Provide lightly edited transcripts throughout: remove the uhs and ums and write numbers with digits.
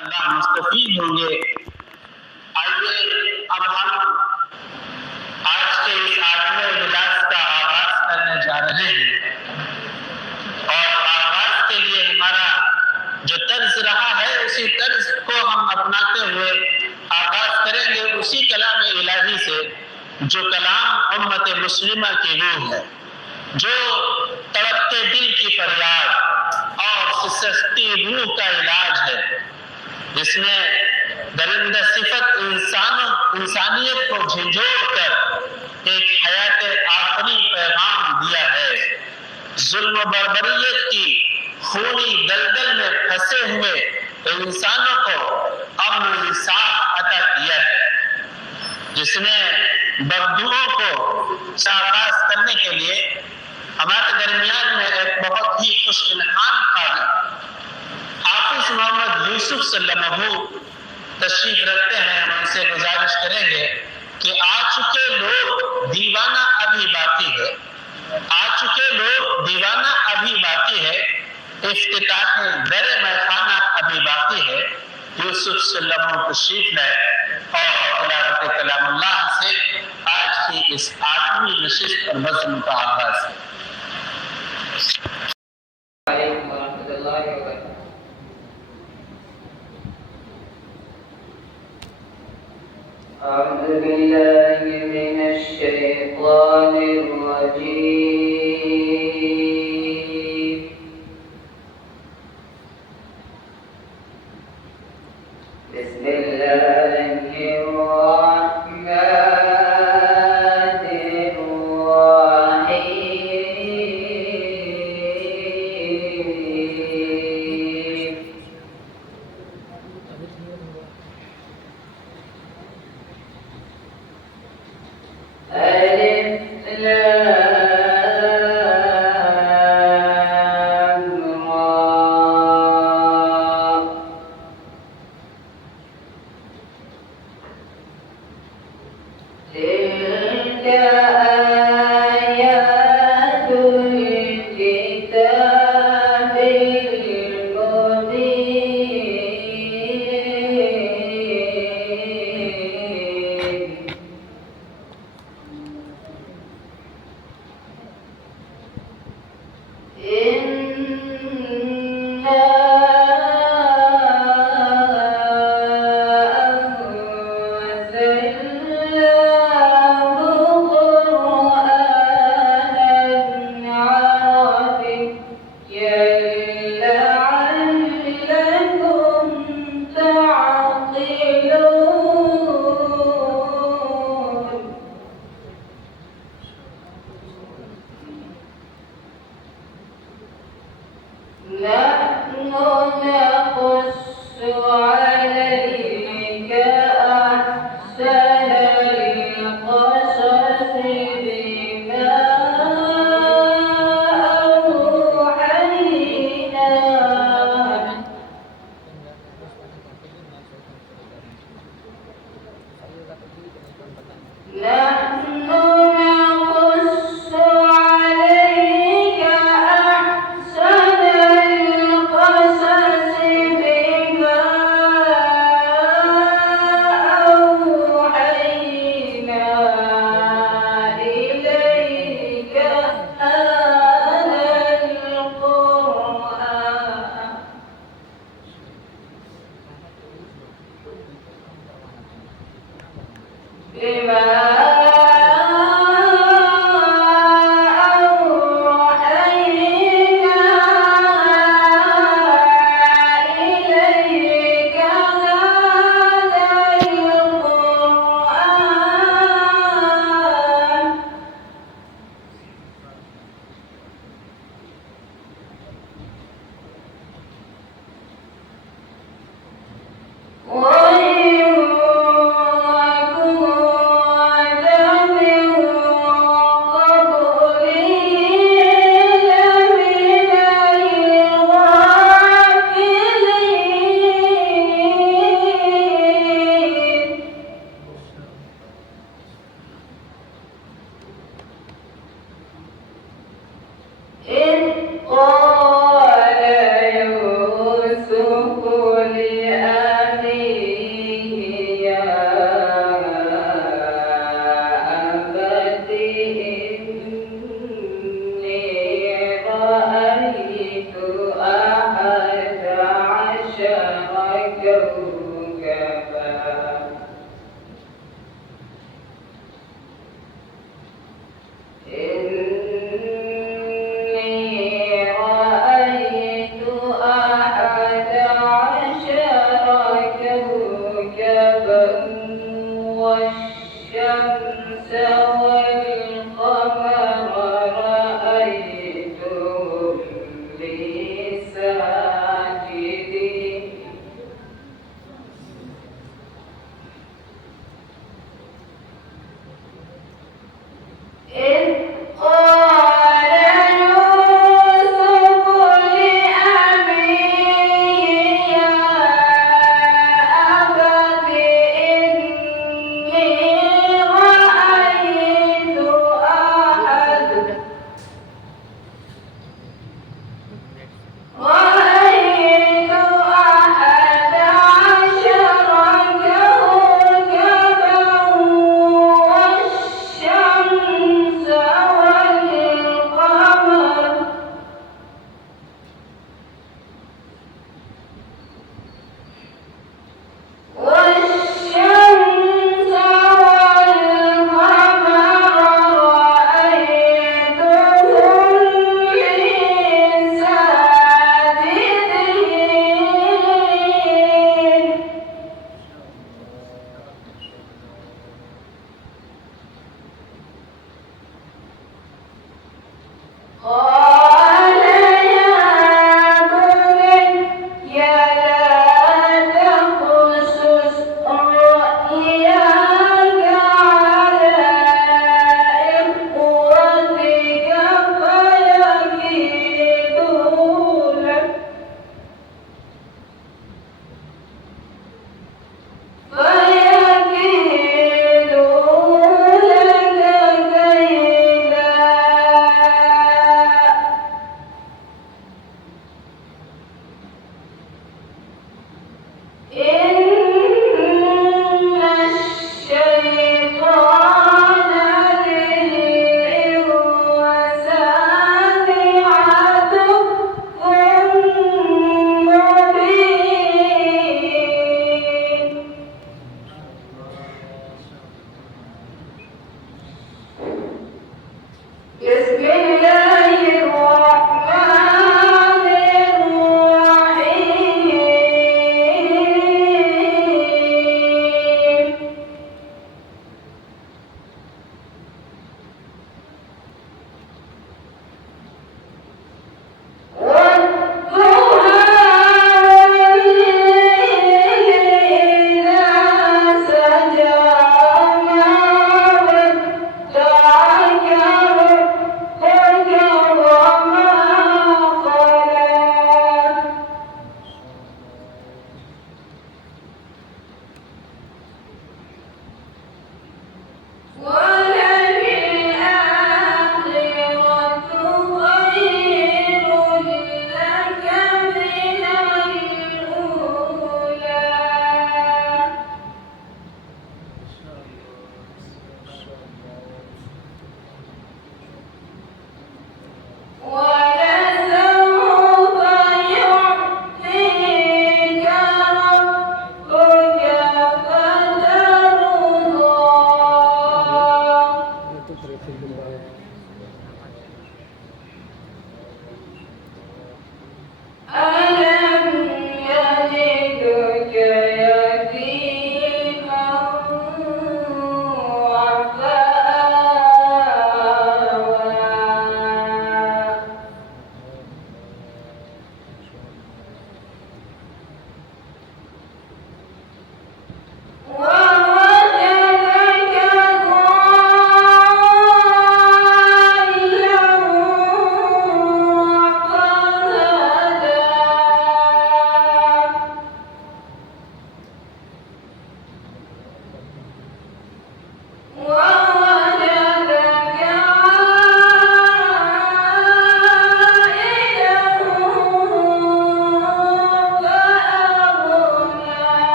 अल्लाह मुस्तफीद होंगे। आइए अब हम आज के इस आठवें इजलास का आगाज करने जा रहे हैं और आगाज के लिए हमारा जो तर्ज रहा है उसी तर्ज को हम अपनाते हुए आगाज करेंगे उसी कलाम इलाही से जो कलाम उम्मत मुस्लिमा की रूह है, जो तड़पते दिल की फरियाद और सिसकती रूह का इलाज है, जिसने दरिंदा सिफत इंसानियत को झंझोड़ कर एक हयात आखिरी पैगाम दिया है। जुल्म बर्बरियत की खूनी दलदल में फंसे हुए इंसानों को अमन इंसाफ अता किया है, जिसने बददुओं को शाबाश करने के लिए हमारे दरमियान में एक बहुत ही खुशइल्हाम खाली हाफिज मोहम्मद यूसुफ सल्लल्लाहु तशरीफ रखते हैं। हम उनसे गुजारिश करेंगे कि आ चुके लोग दीवाना अभी बाकी है, आ चुके लोग दीवाना अभी बाकी है, इफ्तिताह दरे मैखाना अभी बाकी है। यूसुफ सल्लल्लाहु तशरीफ लाए और तिलावत कलामुल्लाह से आज की इस आठवीं नशिस्त और बज़्म का आगाज है। أعوذ بالله من الشيطان الرجيم بسم الله الرحمن الرحيم ألف لام را تلك آيات الكتاب المبين إنا أنزلناه قرآنا عربيا لعلكم تعقلون نحن نقص عليك أحسن القصص بما أوحينا نحن نقص عليك أحسن القصص بما أوحينا إليك هذا القرآن بما أوحينا إليك هذا القرآن وإن والشمس والقمر رأيتهم لي ساجدين إذ قال يوسف لأبيه يا أبت إني رأيت أحد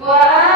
وأن